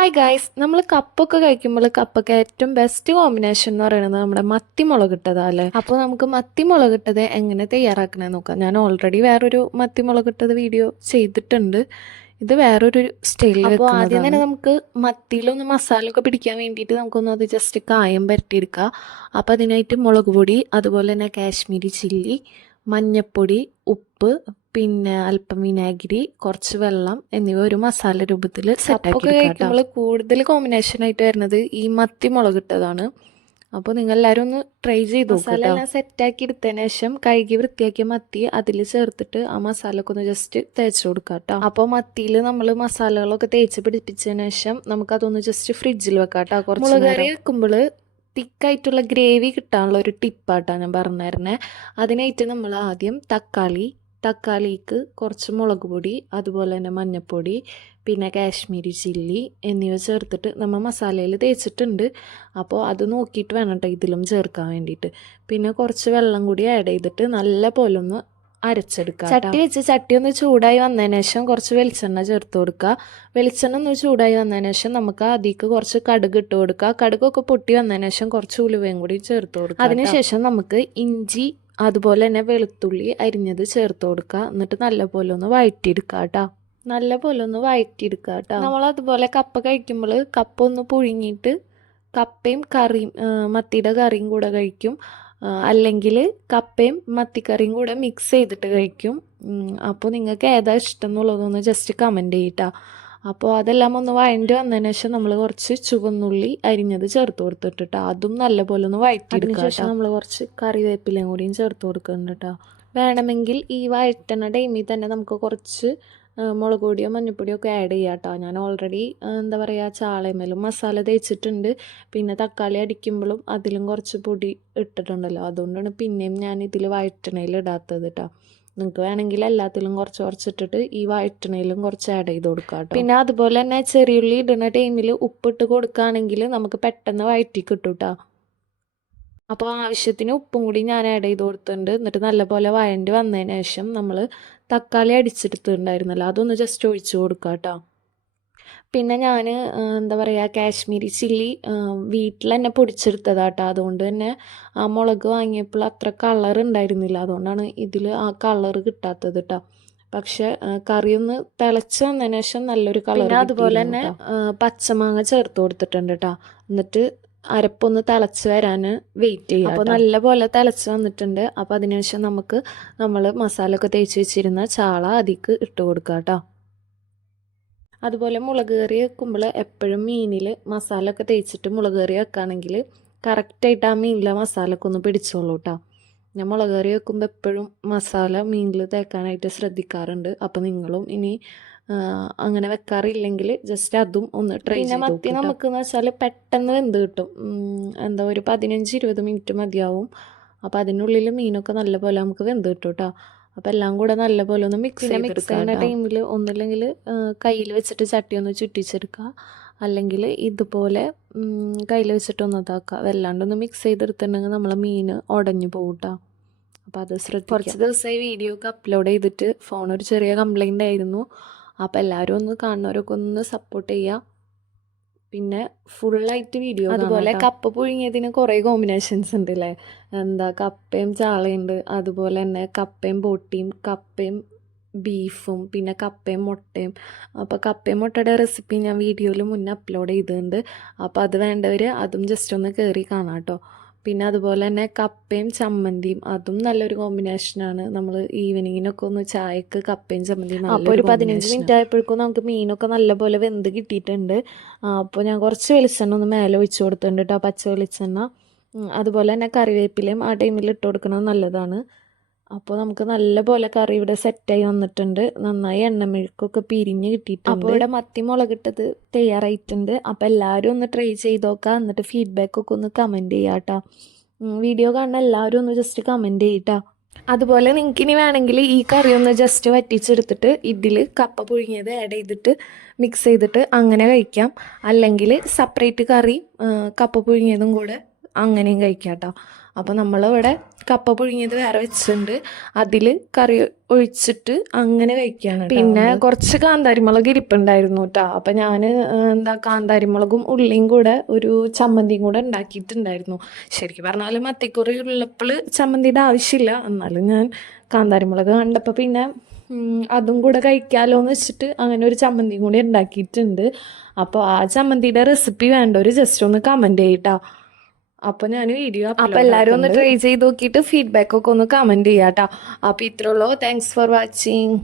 Hi guys നമ്മൾ കപ്പൊക്കെ കഴിക്കുമ്പോൾ കപ്പൊക്കെ ഏറ്റവും ബെസ്റ്റ് കോമ്പിനേഷൻ എന്ന് പറയുന്നത് നമ്മുടെ മത്തി മുളകിട്ടതാ അല്ലേ അപ്പോൾ നമുക്ക് മത്തി ഇട്ടത് എങ്ങനെ തയ്യാറാക്കണമെന്ന് നോക്കാം. ഞാൻ ഓൾറെഡി വേറൊരു മത്തി ഇട്ടത് വീഡിയോ ചെയ്തിട്ടുണ്ട്. ഇത് വേറൊരു സ്റ്റൈലിൽ അപ്പോൾ ആദ്യം തന്നെ നമുക്ക് മത്തിയിലൊന്ന് മസാല ഒക്കെ പിടിക്കാൻ വേണ്ടിയിട്ട് നമുക്കൊന്ന് അത് ജസ്റ്റ് കായം പരട്ടിയെടുക്കുക അപ്പോൾ അതിനായിട്ട് മുളക് പൊടി അതുപോലെ തന്നെ കാശ്മീരി ചില്ലി മഞ്ഞപ്പൊടി ഉപ്പ് പിന്നെ അല്പം വിനാഗിരി കുറച്ച് വെള്ളം എന്നിവ ഒരു മസാല രൂപത്തിൽ സെറ്റാക്കി കഴിക്കുമ്പോൾ കൂടുതൽ കോമ്പിനേഷൻ ആയിട്ട് വരുന്നത് ഈ മത്തി മുളകിട്ടതാണ് അപ്പോൾ നിങ്ങൾ എല്ലാവരും ഒന്ന് ട്രൈ ചെയ്ത് മസാല എല്ലാം സെറ്റാക്കി എടുത്തതിന് ശേഷം കഴുകി വൃത്തിയാക്കിയ മത്തി അതിൽ ചേർത്തിട്ട് ആ മസാലയൊക്കെ ഒന്ന് ജസ്റ്റ് തേച്ച് കൊടുക്കുക കേട്ടോ. അപ്പോൾ മത്തിയിൽ നമ്മൾ മസാലകളൊക്കെ തേച്ച് പിടിപ്പിച്ചതിന് ശേഷം നമുക്കതൊന്ന് ജസ്റ്റ് ഫ്രിഡ്ജിൽ വെക്കാം കേട്ടോ കുറച്ച് മുളക് കറി വെക്കുമ്പോൾ തിക്കായിട്ടുള്ള ഗ്രേവി കിട്ടാനുള്ള ഒരു ടിപ്പാട്ടാണ് ഞാൻ പറഞ്ഞുതരുന്നത് അതിനായിട്ട് നമ്മൾ ആദ്യം തക്കാളി തക്കാളിക്ക് കുറച്ച് മുളക് പൊടി അതുപോലെ തന്നെ മഞ്ഞൾപ്പൊടി പിന്നെ കാശ്മീരി ചില്ലി എന്നിവ ചേർത്തിട്ട് നമ്മൾ മസാലയിൽ തേച്ചിട്ടുണ്ട്. അപ്പോൾ അത് നോക്കിയിട്ട് വേണം കേട്ടോ ഇതിലും ചേർക്കാൻ വേണ്ടിയിട്ട്. പിന്നെ കുറച്ച് വെള്ളം കൂടി ആഡ് ചെയ്തിട്ട് നല്ല പോലെ ഒന്ന് അരച്ചെടുക്കുക ചട്ടി വെച്ച് ചട്ടി ഒന്ന് ചൂടായി വന്നതിന് ശേഷം കുറച്ച് വെളിച്ചെണ്ണ ചേർത്ത് കൊടുക്കുക വെളിച്ചെണ്ണ ഒന്ന് ചൂടായി വന്നതിന് ശേഷം നമുക്ക് അതിക്ക് കുറച്ച് കടുക് ഇട്ട് കൊടുക്കുക കടുകൊക്കെ പൊട്ടി വന്നതിന് ശേഷം കുറച്ച് ഉലുവയും കൂടി ചേർത്ത് കൊടുക്കുക അതിനുശേഷം നമുക്ക് ഇഞ്ചി അതുപോലെ തന്നെ വെളുത്തുള്ളി അരിഞ്ഞത് ചേർത്ത് കൊടുക്കുക എന്നിട്ട് നല്ലപോലെ ഒന്ന് വഴറ്റിയെടുക്കുക കേട്ടോ നല്ല പോലെ ഒന്ന് വഴറ്റിയെടുക്കുക കേട്ടോ നമ്മൾ അതുപോലെ കപ്പ കഴിക്കുമ്പോൾ കപ്പ ഒന്ന് പുഴുങ്ങിയിട്ട് കപ്പയും കറിയും മത്തിയുടെ കറിയും കൂടെ കഴിക്കും. അല്ലെങ്കിൽ കപ്പയും മത്തിക്കറിയും കൂടെ മിക്സ് ചെയ്തിട്ട് കഴിക്കും. അപ്പോൾ നിങ്ങൾക്ക് ഏതാ ഇഷ്ടം എന്നുള്ളതൊന്ന് ജസ്റ്റ് കമന്റ് ചെയ്യട്ടാ. അപ്പോൾ അതെല്ലാം ഒന്ന് വഴണ്ടി വന്നതിന് ശേഷം നമ്മൾ കുറച്ച് ചുവന്നുള്ളി അരിഞ്ഞത് ചേർത്ത് കൊടുത്തിട്ട് അതും നല്ലപോലെ ഒന്ന് വഴറ്റിയെടുക്കുക ശേഷം നമ്മൾ കുറച്ച് കറിവേപ്പിലയും കൂടിയും ചേർത്ത് കൊടുക്കുന്നുണ്ട് കേട്ടോ വേണമെങ്കിൽ ഈ വഴറ്റണ ടൈമിൽ തന്നെ നമുക്ക് കുറച്ച് മുളക് പൊടിയോ മഞ്ഞൾപ്പൊടിയോ ഒക്കെ ആഡ് ചെയ്യാം കേട്ടോ ഞാൻ ഓൾറെഡി എന്താ പറയുക ചാളയമേലും മസാല തേച്ചിട്ടുണ്ട്. പിന്നെ തക്കാളി അടിക്കുമ്പോഴും അതിലും കുറച്ച് പൊടി ഇട്ടിട്ടുണ്ടല്ലോ. അതുകൊണ്ടാണ് പിന്നെയും ഞാൻ ഇതിൽ വഴറ്റണയിൽ ഇടാത്തത് കേട്ടോ നിങ്ങൾക്ക് വേണമെങ്കിൽ എല്ലാത്തിലും കുറച്ച് കുറച്ച് ഇട്ടിട്ട് ഈ വഴറ്റണയിലും കുറച്ച് ആഡ് ചെയ്ത് കൊടുക്കാം കേട്ടോ പിന്നെ അതുപോലെ തന്നെ ചെറിയുള്ളി ഇടുന്ന ടൈമിൽ ഉപ്പിട്ട് കൊടുക്കുകയാണെങ്കിൽ നമുക്ക് പെട്ടെന്ന് വഴറ്റി കിട്ടും കേട്ടോ അപ്പോൾ ആവശ്യത്തിന് ഉപ്പും കൂടി ഞാൻ ആഡ് ചെയ്ത് കൊടുത്തിട്ടുണ്ട്. എന്നിട്ട് നല്ലപോലെ വഴണ്ടി വന്നതിന് ശേഷം നമ്മൾ തക്കാളി അടിച്ചെടുത്തിട്ടുണ്ടായിരുന്നല്ലോ. അതൊന്ന് ജസ്റ്റ് ഒഴിച്ചു കൊടുക്കുക കേട്ടോ പിന്നെ ഞാൻ എന്താ പറയുക കാശ്മീരി ചില്ലി വീട്ടിൽ തന്നെ പൊടിച്ചെടുത്തതാട്ടോ അതുകൊണ്ട് തന്നെ ആ മുളക് വാങ്ങിയപ്പോൾ അത്ര കളർ ഉണ്ടായിരുന്നില്ല. അതുകൊണ്ടാണ് ഇതിൽ ആ കളർ കിട്ടാത്തത് കേട്ടോ പക്ഷെ കറി ഒന്ന് തിളച്ച് വന്നതിന് ശേഷം നല്ലൊരു കളർ അതുപോലെ തന്നെ പച്ചമാങ്ങ ചേർത്ത് കൊടുത്തിട്ടുണ്ട് കേട്ടോ എന്നിട്ട് അരപ്പൊന്ന് തിളച്ച് വരാൻ വെയിറ്റ് ചെയ്യുക അപ്പോൾ നല്ല പോലെ തിളച്ച് വന്നിട്ടുണ്ട്. അപ്പോൾ അതിനുശേഷം നമുക്ക് നമ്മൾ മസാല ഒക്കെ തേച്ച് വെച്ചിരുന്ന ചാള അതിക്ക് ഇട്ട് കൊടുക്കുക കേട്ടോ അതുപോലെ മുളക് കറി വെക്കുമ്പോൾ എപ്പോഴും മീനിൽ മസാല ഒക്കെ തേച്ചിട്ട് മുളക് കറി വെക്കുകയാണെങ്കിൽ കറക്റ്റായിട്ട് ആ മീനിലെ മസാല ഒക്കെ ഒന്ന് പിടിച്ചോളൂ കേട്ടോ ഞാൻ മുളക് കറി വെക്കുമ്പോൾ എപ്പോഴും മസാല മീനിൽ തേക്കാനായിട്ട് ശ്രദ്ധിക്കാറുണ്ട്. അപ്പോൾ നിങ്ങളും ഇനി അങ്ങനെ വെക്കാറില്ലെങ്കിൽ ജസ്റ്റ് അതും ഒന്ന് ട്രൈ പിന്നെ മത്തി നമുക്ക് എന്ന് വെച്ചാൽ പെട്ടെന്ന് വെന്ത് കിട്ടും. എന്താ ഒരു പതിനഞ്ച് ഇരുപത് മിനിറ്റ് മതിയാവും. അപ്പോൾ അതിനുള്ളിൽ മീനൊക്കെ നല്ലപോലെ നമുക്ക് വെന്ത് കിട്ടും കേട്ടോ അപ്പോൾ എല്ലാം കൂടെ നല്ലപോലെ ഒന്ന് മിക്സ് ചെയ്ത് മിക്സ് ചെയ്യുന്ന ടൈമിൽ ഒന്നില്ലെങ്കിൽ കയ്യിൽ വെച്ചിട്ട് ചട്ടി ഒന്ന് ചുറ്റിച്ചെടുക്കുക അല്ലെങ്കിൽ ഇതുപോലെ കയ്യിൽ വെച്ചിട്ട് ഒന്ന് ഇതാക്കുക വല്ലാണ്ടൊന്ന് മിക്സ് ചെയ്തെടുത്തിട്ടുണ്ടെങ്കിൽ നമ്മളെ മീൻ ഉടഞ്ഞു പോകും കേട്ടോ അപ്പോൾ അത് ശ്രദ്ധിക്കുക കുറച്ച് ദിവസമായി വീഡിയോ ഒക്കെ അപ്ലോഡ് ചെയ്തിട്ട് ഫോൺ ഒരു ചെറിയ കംപ്ലൈന്റ് ആയിരുന്നു. അപ്പോൾ എല്ലാവരും ഒന്ന് കാണുന്നവരൊക്കെ ഒന്ന് സപ്പോർട്ട് ചെയ്യുക പിന്നെ ഫുള്ളായിട്ട് വീഡിയോ അതുപോലെ കപ്പ പുഴുങ്ങിയതിന് കുറേ കോമ്പിനേഷൻസ് ഉണ്ട് അല്ലേ എന്താ കപ്പയും ചാളയുണ്ട് അതുപോലെ തന്നെ കപ്പയും ബോട്ടിയും കപ്പയും ബീഫും പിന്നെ കപ്പയും മുട്ടയും. അപ്പോൾ കപ്പയും മുട്ടയുടെ റെസിപ്പി ഞാൻ വീഡിയോയിൽ മുന്നേ അപ്ലോഡ് ചെയ്തിട്ടുണ്ട്. അപ്പോൾ അത് വേണ്ടവർ അതും ജസ്റ്റ് ഒന്ന് കയറി കാണാം കേട്ടോ. പിന്നെ അതുപോലെ തന്നെ കപ്പയും ചമ്മന്തിയും അതും നല്ലൊരു കോമ്പിനേഷനാണ് നമ്മൾ ഈവനിങ്ങിനൊക്കെ ഒന്ന് ചായക്ക് കപ്പയും ചമ്മന്തിയും അപ്പോൾ ഒരു പതിനഞ്ച് മിനിറ്റ് ആയപ്പോഴേക്കും നമുക്ക് മീനൊക്കെ നല്ലപോലെ വെന്ത് കിട്ടിയിട്ടുണ്ട്. അപ്പോൾ ഞാൻ കുറച്ച് വെളിച്ചെണ്ണ ഒന്ന് മേലെ ഒഴിച്ച് കൊടുത്തിട്ടുണ്ട് കേട്ടോ പച്ച വെളിച്ചെണ്ണ. അതുപോലെ തന്നെ കറിവേപ്പിലയും ആ ടൈമിൽ ഇട്ട് കൊടുക്കുന്നത് നല്ലതാണ്. അപ്പോൾ നമുക്ക് നല്ലപോലെ കറി ഇവിടെ സെറ്റായി വന്നിട്ടുണ്ട്. നന്നായി എണ്ണമെഴുക്കൊക്കെ പിരിഞ്ഞ് കിട്ടിയിട്ടുണ്ട്. അപ്പോൾ ഇവിടെ മത്തി മുളകിട്ടത് തയ്യാറായിട്ടുണ്ട്. അപ്പോൾ എല്ലാവരും ഒന്ന് ട്രൈ ചെയ്ത് നോക്കാം. എന്നിട്ട് ഫീഡ്ബാക്കൊക്കെ ഒന്ന് കമന്റ് ചെയ്യാം കേട്ടോ വീഡിയോ കാണുന്ന എല്ലാവരും ഒന്ന് ജസ്റ്റ് കമന്റ് ചെയ്യട്ടോ അതുപോലെ നിങ്ങൾക്ക് ഇനി വേണമെങ്കിൽ ഈ കറി ഒന്ന് ജസ്റ്റ് വറ്റിച്ചെടുത്തിട്ട് ഇതിൽ കപ്പ പുഴുങ്ങിയത് ആഡ് ചെയ്തിട്ട് മിക്സ് ചെയ്തിട്ട് അങ്ങനെ കഴിക്കാം. അല്ലെങ്കിൽ സെപ്പറേറ്റ് കറി കപ്പ പുഴുങ്ങിയതും കൂടെ അങ്ങനെയും കഴിക്കാം കേട്ടോ അപ്പോൾ നമ്മളിവിടെ കപ്പ പുഴുങ്ങിയത് വേറെ വെച്ചിട്ടുണ്ട്. അതിൽ കറി ഒഴിച്ചിട്ട് അങ്ങനെ കഴിക്കുകയാണ് പിന്നെ കുറച്ച് കാന്താരിമുളക് ഇരിപ്പുണ്ടായിരുന്നു കേട്ടോ. അപ്പം ഞാൻ എന്താ കാന്താരിമുളകും ഉള്ളിയും കൂടെ ഒരു ചമ്മന്തിയും കൂടെ ഉണ്ടാക്കിയിട്ടുണ്ടായിരുന്നു. ശരിക്കും പറഞ്ഞാൽ മത്തിക്കുറി ഉള്ളപ്പോൾ ചമ്മന്തിയുടെ ആവശ്യമില്ല. എന്നാലും ഞാൻ കാന്താരിമുളക് കണ്ടപ്പോൾ പിന്നെ അതും കൂടെ കഴിക്കാമല്ലോ എന്ന് വെച്ചിട്ട് അങ്ങനെ ഒരു ചമ്മന്തിയും കൂടി ഉണ്ടാക്കിയിട്ടുണ്ട്. അപ്പോൾ ആ ചമ്മന്തിയുടെ റെസിപ്പി വേണ്ടവർ ജസ്റ്റ് ഒന്ന് കമന്റ് ചെയ്യട്ടോ അപ്പോൾ ഞാൻ വീഡിയോ അപ്പൊ എല്ലാരും ഒന്ന് ട്രൈ ചെയ്ത് നോക്കിയിട്ട് ഫീഡ്ബാക്ക് ഒക്കെ ഒന്ന് കമന്റ് ചെയ്യാട്ടോ. അപ്പൊ ഇത്രയുള്ളൂ താങ്ക്സ് ഫോർ വാച്ചിങ്